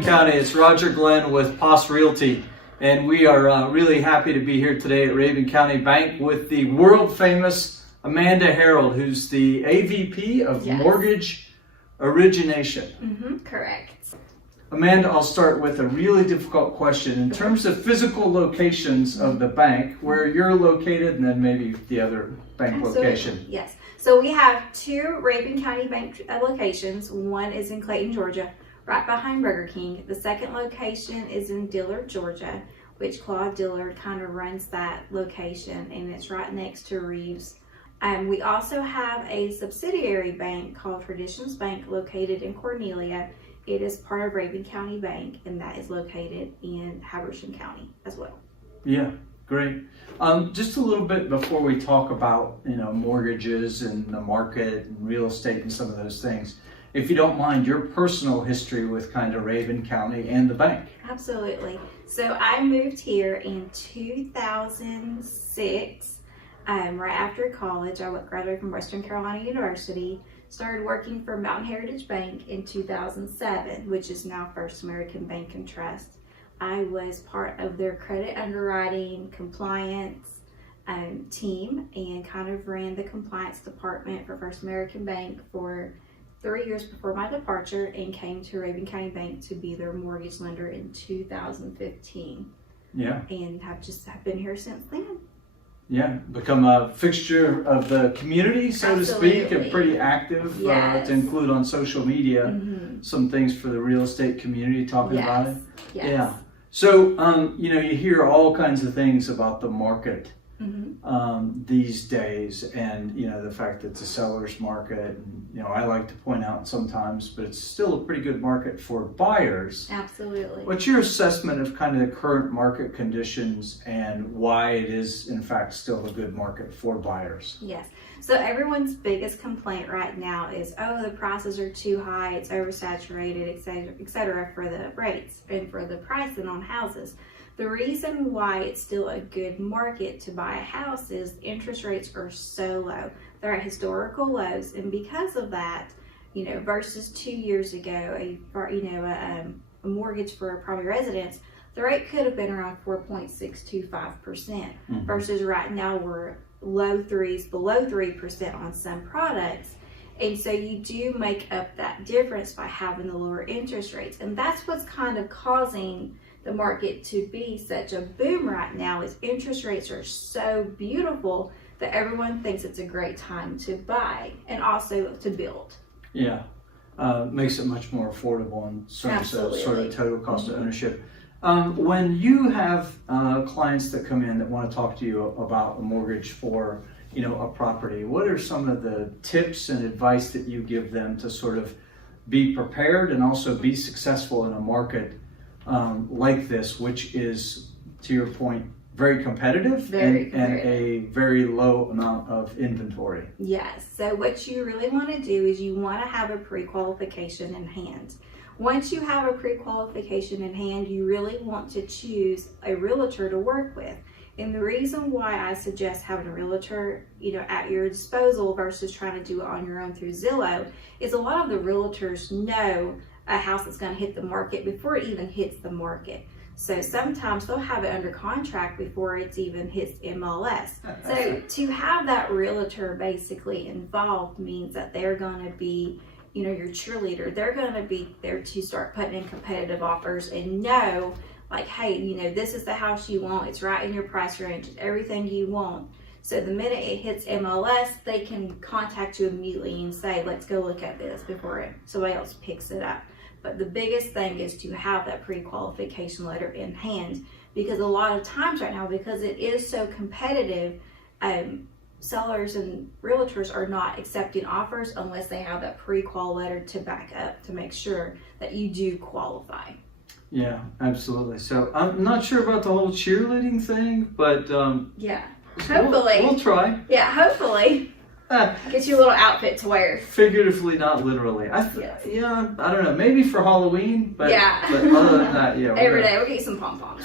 Rabun County. It's Roger Glenn with POS Realty, and we are really happy to be here today at Rabun County Bank with the world famous Amanda Harrold, who's the AVP of Mortgage Origination. Correct. Amanda, I'll start with a really difficult question. In terms of physical locations of the bank, where you're located, and then maybe the other bank location. Yes. So we have two Rabun County Bank locations. One is in Clayton, Georgia, right behind Burger King. The second location is in Dillard, Georgia, which Claude Dillard kind of runs that location, and it's right next to Reeves. We also have a subsidiary bank called Traditions Bank located in Cornelia. It is part of Rabun County Bank, and that is located in Habersham County as well. Yeah, great. Just a little bit before we talk about mortgages and the market and real estate and some of those things, if you don't mind, your personal history with kind of Rabun County and the bank. Absolutely. So I moved here in 2006. Right after college, I graduated from Western Carolina University, started working for Mountain Heritage Bank in 2007, which is now First American Bank and Trust. I was part of their credit underwriting compliance team and kind of ran the compliance department for First American Bank for 3 years before my departure, and came to Rabun County Bank to be their mortgage lender in 2015. Yeah. And have been here since then. Yeah, become a fixture of the community, so to speak, and pretty active to include on social media some things for the real estate community, talking about it. Yes. Yeah. So, you hear all kinds of things about the market these days, and the fact that it's a seller's market. And, I like to point out sometimes, but it's still a pretty good market for buyers. Absolutely. What's your assessment of kind of the current market conditions and why it is, in fact, still a good market for buyers? Yes. So everyone's biggest complaint right now is, oh, the prices are too high, it's oversaturated, et cetera, for the rates and for the pricing on houses. The reason why it's still a good market to buy a house is interest rates are so low. They're at historical lows, and because of that, versus 2 years ago, a mortgage for a primary residence, the rate could have been around 4.625%, versus right now we're below 3% on some products. And so you do make up that difference by having the lower interest rates, and that's what's kind of causing the market to be such a boom right now. Is interest rates are so beautiful that everyone thinks it's a great time to buy and also to build. Yeah, makes it much more affordable in terms of sort of total cost of ownership. When you have clients that come in that want to talk to you about a mortgage for a property, what are some of the tips and advice that you give them to sort of be prepared and also be successful in a market like this, which is, to your point, very competitive and a very low amount of inventory? Yes. So what you really want to do is you want to have a pre-qualification in hand. Once you have a pre-qualification in hand, you really want to choose a realtor to work with. And the reason why I suggest having a realtor, at your disposal versus trying to do it on your own through Zillow is a lot of the realtors know a house that's going to hit the market before it even hits the market. So sometimes they'll have it under contract before it's even hits MLS. So to have that realtor basically involved means that they're going to be, your cheerleader. They're going to be there to start putting in competitive offers and know, like, hey, this is the house you want. It's right in your price range. It's everything you want. So the minute it hits MLS, they can contact you immediately and say, let's go look at this before somebody else picks it up. But the biggest thing is to have that pre-qualification letter in hand, because a lot of times right now, because it is so competitive, sellers and realtors are not accepting offers unless they have that pre-qual letter to back up to make sure that you do qualify. Yeah, absolutely. So I'm not sure about the whole cheerleading thing, but yeah, hopefully we'll try. Yeah, hopefully. Get you a little outfit to wear. Figuratively, not literally. Yeah, I don't know. Maybe for Halloween, but other than that, every day we'll get you some pom poms.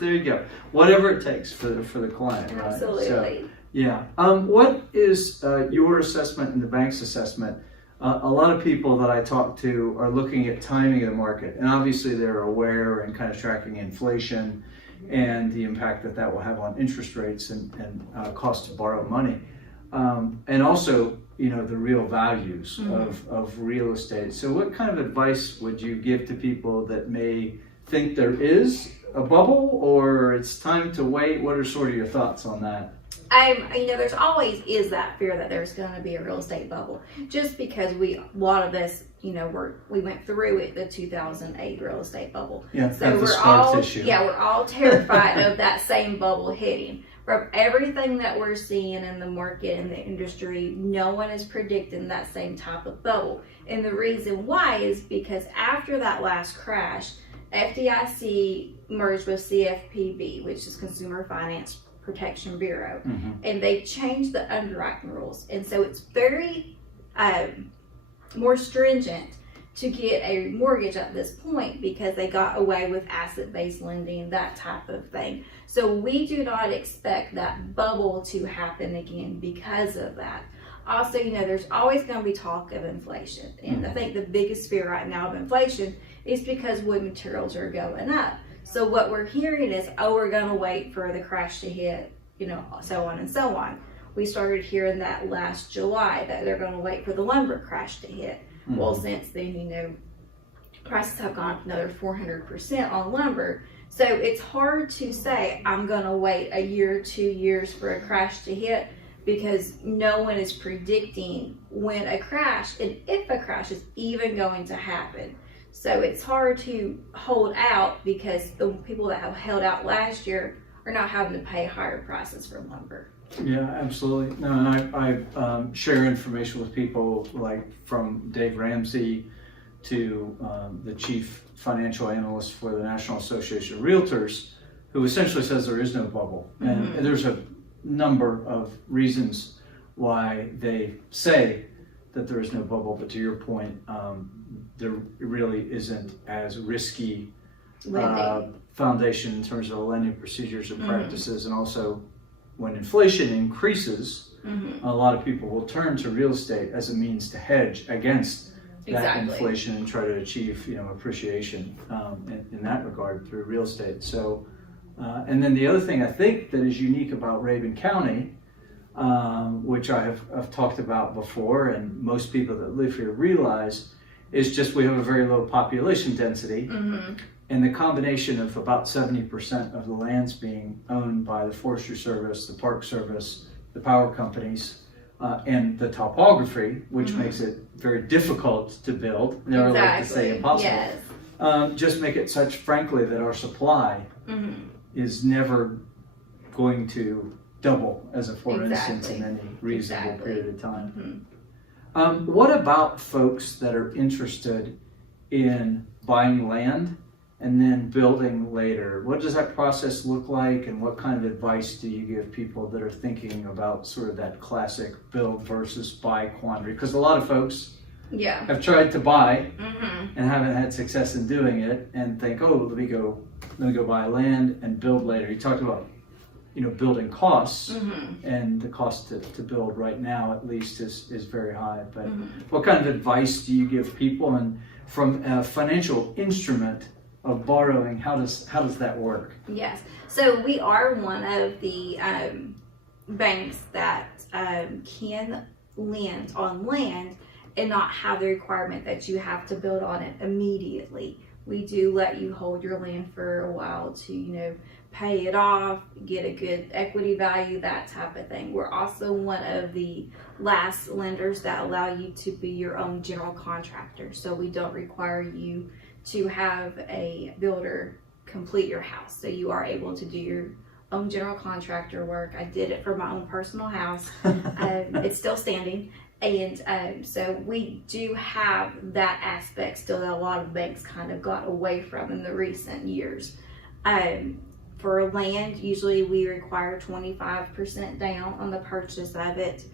There you go. Whatever it takes for the client, right? Absolutely. So, yeah. What is your assessment and the bank's assessment a lot of people that I talk to are looking at timing of the market, and obviously they're aware and kind of tracking inflation and the impact that that will have on interest rates and cost to borrow money, and also the real values of real estate. So what kind of advice would you give to people that may think there is a bubble or it's time to wait? What are sort of your thoughts on that? There's always is that fear that there's going to be a real estate bubble, just because a lot of us, we went through it, the 2008 real estate bubble. Yeah, so we're all terrified of that same bubble hitting. From everything that we're seeing in the market and the industry, no one is predicting that same type of bubble. And the reason why is because after that last crash, FDIC merged with CFPB, which is Consumer Finance Protection Bureau, and they changed the underwriting rules, and so it's very more stringent to get a mortgage at this point because they got away with asset-based lending, that type of thing. So we do not expect that bubble to happen again because of that. Also, there's always going to be talk of inflation, and I think the biggest fear right now of inflation is because wood materials are going up. So what we're hearing is, we're going to wait for the crash to hit, so on and so on. We started hearing that last July, that they're going to wait for the lumber crash to hit. Well, since then, prices have gone up another 400% on lumber. So it's hard to say, I'm going to wait a year, 2 years for a crash to hit, because no one is predicting when a crash, and if a crash is even going to happen. So it's hard to hold out because the people that have held out last year are not having to pay higher prices for lumber. Yeah, absolutely. No, and I share information with people like from Dave Ramsey to the chief financial analyst for the National Association of Realtors, who essentially says there is no bubble. And there's a number of reasons why they say that there is no bubble, but to your point, there really isn't as risky foundation in terms of lending procedures and practices. And also, when inflation increases, a lot of people will turn to real estate as a means to hedge against that inflation and try to achieve appreciation in that regard through real estate. So and then the other thing I think that is unique about Rabun County, which I have talked about before, and most people that live here realize, is just we have a very low population density, and the combination of about 70% of the lands being owned by the Forestry Service, the Park Service, the power companies, and the topography, which makes it very difficult to build. Never like to say impossible. Just make it such, frankly, that our supply is never going to double, as a for instance, in any reasonable period of time. What about folks that are interested in buying land and then building later? What does that process look like, and what kind of advice do you give people that are thinking about sort of that classic build versus buy quandary? Because a lot of folks have tried to buy and haven't had success in doing it, and think, let me go buy land and build later. You talked about building costs, and the cost to build right now at least is very high. But what kind of advice do you give people, and from a financial instrument of borrowing, how does that work? Yes, so we are one of the banks that can lend on land and not have the requirement that you have to build on it immediately. We do let you hold your land for a while to pay it off, get a good equity value, that type of thing. We're also one of the last lenders that allow you to be your own general contractor. So we don't require you to have a builder complete your house. So you are able to do your own general contractor work. I did it for my own personal house. It's still standing. And so we do have that aspect still that a lot of banks kind of got away from in the recent years. For land, usually we require 25% down on the purchase of it.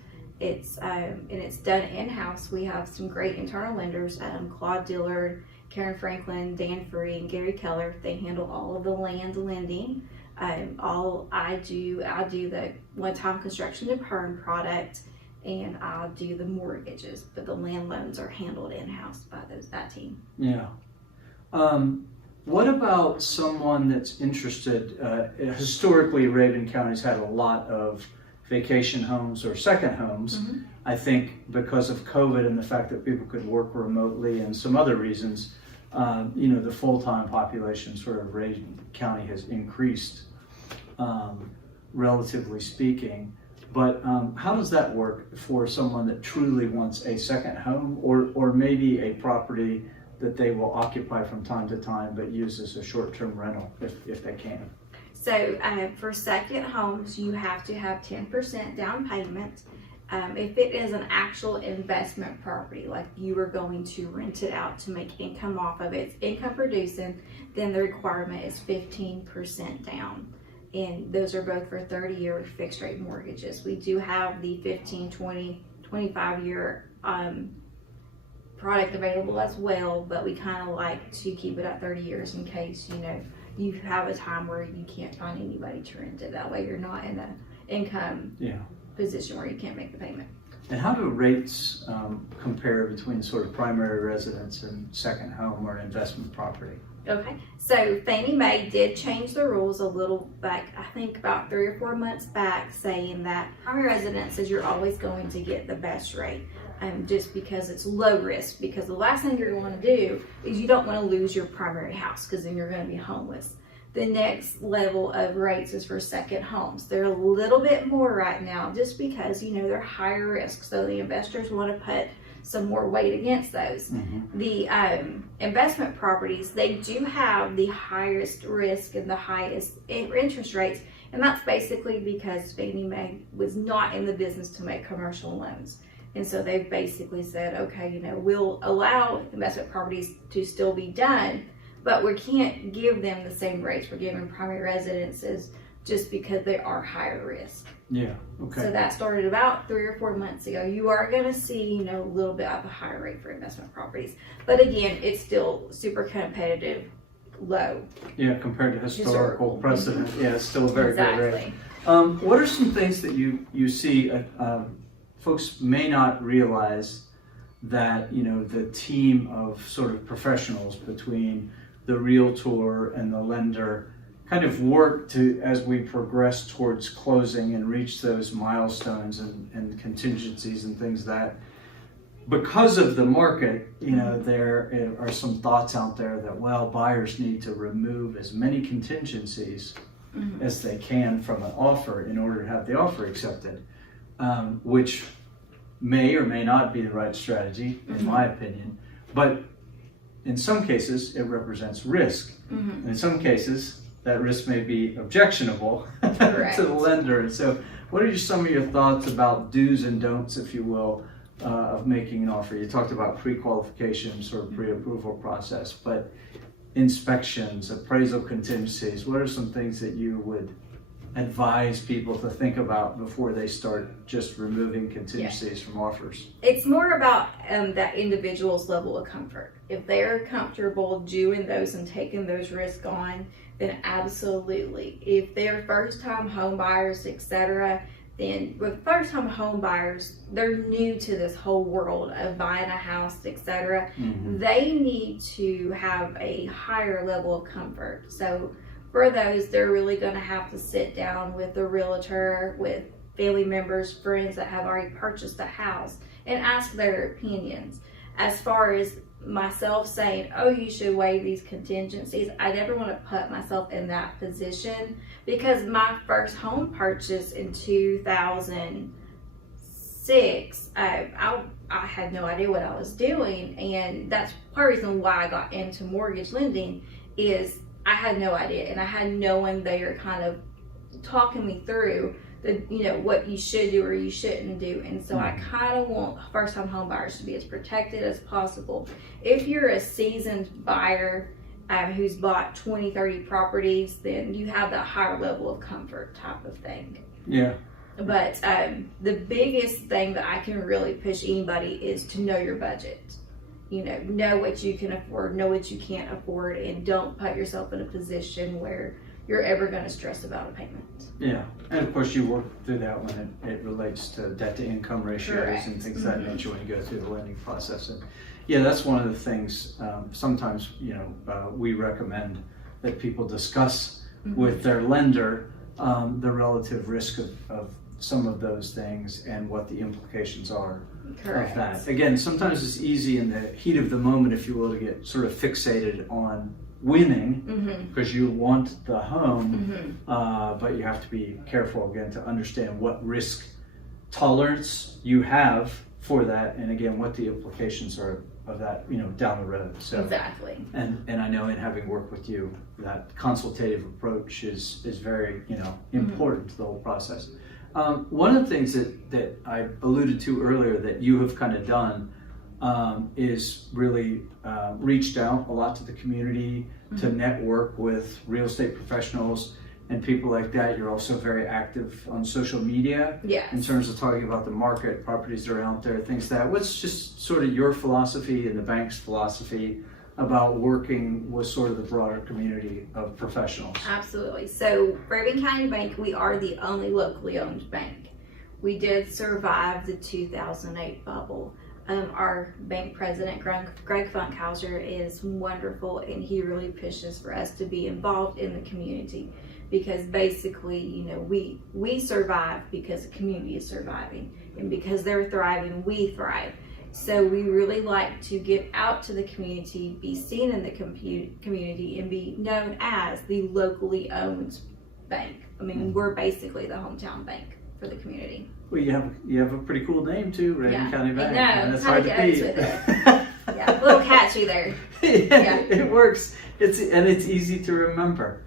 It's and it's done in-house. We have some great internal lenders, Claude Dillard, Karen Franklin, Dan Free, and Gary Keller. They handle all of the land lending. All I do the one-time construction to perm product, and I'll do the mortgages, but the land loans are handled in-house by that team. Yeah. What about someone that's interested? Historically, Rabun County's had a lot of vacation homes or second homes. Mm-hmm. I think because of COVID and the fact that people could work remotely and some other reasons, the full-time population sort of Rabun County has increased, relatively speaking. But how does that work for someone that truly wants a second home or maybe a property that they will occupy from time to time but use as a short-term rental if they can? So for second homes, you have to have 10% down payment. If it is an actual investment property, like you are going to rent it out to make income off of it, it's income producing, then the requirement is 15% down. And those are both for 30-year fixed rate mortgages. We do have the 15, 20, 25-year product available as well, but we kind of like to keep it at 30 years in case, you have a time where you can't find anybody to rent it. That way you're not in an income position where you can't make the payment. And how do rates compare between sort of primary residence and second home or investment property? Okay, so Fannie Mae did change the rules a little back, I think about 3 or 4 months back, saying that primary residences, you're always going to get the best rate, just because it's low risk. Because the last thing you're going to do is you don't want to lose your primary house, because then you're going to be homeless. The next level of rates is for second homes. They're a little bit more right now, just because they're higher risk, so the investors want to put some more weight against those. Mm-hmm. The investment properties, they do have the highest risk and the highest interest rates, and that's basically because Fannie Mae was not in the business to make commercial loans. And so they've basically said, okay, we'll allow investment properties to still be done, but we can't give them the same rates we're giving primary residences, just because they are higher risk. Yeah, okay. So that started about 3 or 4 months ago. You are going to see, a little bit of a higher rate for investment properties. But again, it's still super competitive, low. Yeah, compared to historical precedent. Yeah, it's still a very good rate. What are some things that you see folks may not realize that, the team of sort of professionals between the realtor and the lender kind of work to, as we progress towards closing and reach those milestones and contingencies and things that, because of the market, there are some thoughts out there that, buyers need to remove as many contingencies as they can from an offer in order to have the offer accepted, which may or may not be the right strategy, in my opinion. But in some cases, it represents risk. And in some cases, that risk may be objectionable to the lender. And so what are some of your thoughts about do's and don'ts, if you will, of making an offer? You talked about pre-qualification, sort of pre-approval process, but inspections, appraisal contingencies, what are some things that you would advise people to think about before they start just removing contingencies from offers? It's more about that individual's level of comfort. If they're comfortable doing those and taking those risks on, then absolutely. If they're first-time home buyers, etc., then with first-time home buyers, they're new to this whole world of buying a house, etc. They need to have a higher level of comfort. So for those, they're really going to have to sit down with the realtor, with family members, friends that have already purchased the house, and ask their opinions. As far as myself saying, you should waive these contingencies, I never want to put myself in that position, because my first home purchase in 2006, I had no idea what I was doing, and that's part of the reason why I got into mortgage lending. Is I had no idea, and I had no one there kind of talking me through what you should do or you shouldn't do. And so I kind of want first-time home buyers to be as protected as possible. If you're a seasoned buyer who's bought 20, 30 properties, then you have that higher level of comfort type of thing. Yeah. But the biggest thing that I can really push anybody is to know your budget. Know what you can afford, know what you can't afford, and don't put yourself in a position where you're ever going to stress about a payment. Yeah, and of course you work through that when it relates to debt to income ratios Correct. and things of that nature when you go through the lending process. And yeah, that's one of the things sometimes we recommend that people discuss with their lender the relative risk of some of those things and what the implications are Correct. of that. Again, sometimes it's easy in the heat of the moment, if you will, to get sort of fixated on winning because you want the home, but you have to be careful again to understand what risk tolerance you have for that, and again what the implications are of that down the road. So Exactly. and I know in having worked with you, that consultative approach is very important to the whole process. One of the things that I alluded to earlier that you have kind of done is really reached out a lot to the community to network with real estate professionals and people like that. You're also very active on social media in terms of talking about the market, properties that are out there, things like that. What's just sort of your philosophy and the bank's philosophy about working with sort of the broader community of professionals? Absolutely. So Rabun County Bank, we are the only locally owned bank. We did survive the 2008 bubble. Our bank president, Greg Funkhauser, is wonderful, and he really pushes for us to be involved in the community because basically, we survive because the community is surviving, and because they're thriving, we thrive. So we really like to get out to the community, be seen in the community, and be known as the locally owned bank. I mean, we're basically the hometown bank for the community. Well, you have a pretty cool name too, Rabun County Bank. No, and it's hard to beat. with it. Yeah, a little catchy there. Yeah, it works. It's easy to remember.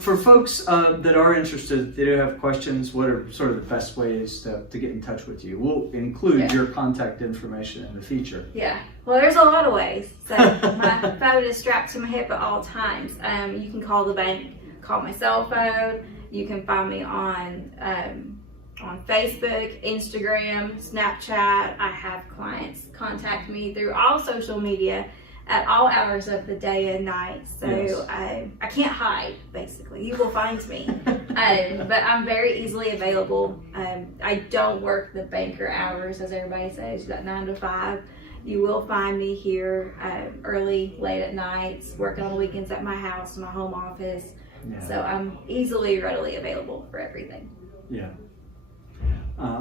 For folks that are interested, they do have questions, what are sort of the best ways to get in touch with you? We'll include your contact information in the feature. Yeah, well, there's a lot of ways. So my phone is strapped to my hip at all times. You can call the bank, call my cell phone. You can find me on Facebook, Instagram, Snapchat. I have clients contact me through all social media at all hours of the day and night. So I can't hide, basically. You will find me. But I'm very easily available. I don't work the banker hours, as everybody says, that 9 to 5. You will find me here early, late at nights, working on the weekends at my house, my home office. Yeah. So I'm readily available for everything. Yeah.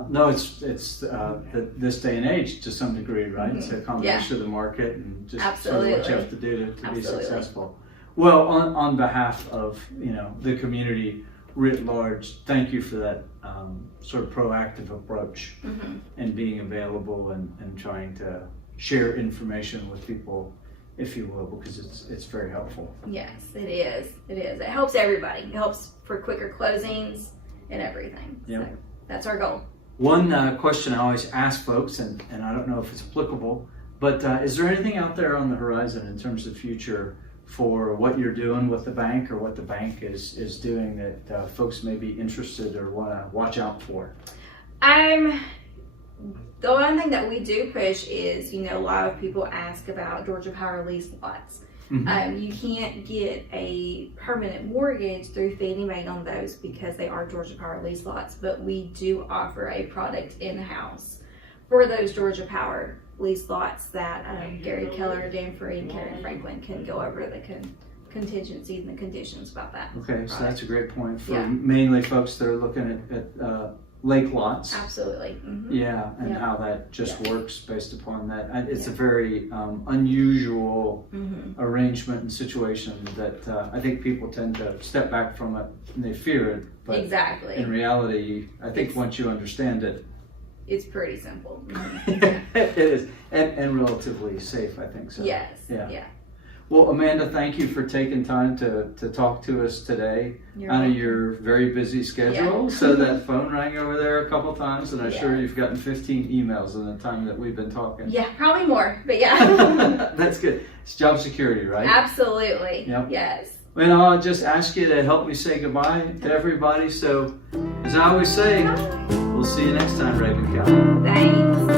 No, it's this day and age to some degree, right? It's a combination of the market and just sort of what you have to do to be successful. Well, on behalf of the community writ large, thank you for that sort of proactive approach and being available and trying to share information with people, if you will, because it's very helpful. Yes, it is. It helps everybody. It helps for quicker closings and everything. Yep. So that's our goal. One question I always ask folks, and I don't know if it's applicable, but is there anything out there on the horizon in terms of future for what you're doing with the bank or what the bank is doing that folks may be interested or want to watch out for? The one thing that we do push is, a lot of people ask about Georgia Power lease lots. You can't get a permanent mortgage through Fannie Mae on those because they are Georgia Power lease lots, but we do offer a product in-house for those Georgia Power lease lots that Gary Keller, Dan Free, and Karen Franklin can go over the contingencies and the conditions about that. Okay, so that's a great point for mainly folks that are looking at lake lots. Absolutely. Yeah, and how that just works based upon that. And it's a very unusual arrangement and situation that I think people tend to step back from it and they fear it. But in reality, I think once you understand it, it's pretty simple. It is, and relatively safe, I think so. Yes. Yeah. Well, Amanda, thank you for taking time to talk to us today. I know your very busy schedule, so that phone rang over there a couple times, and I'm sure you've gotten 15 emails in the time that we've been talking. Yeah, probably more, but yeah. That's good. It's job security, right? Absolutely. Yep. Yes. Well, I'll just ask you to help me say goodbye to everybody. So, as I always say, we'll see you next time, Rabun County. Thanks.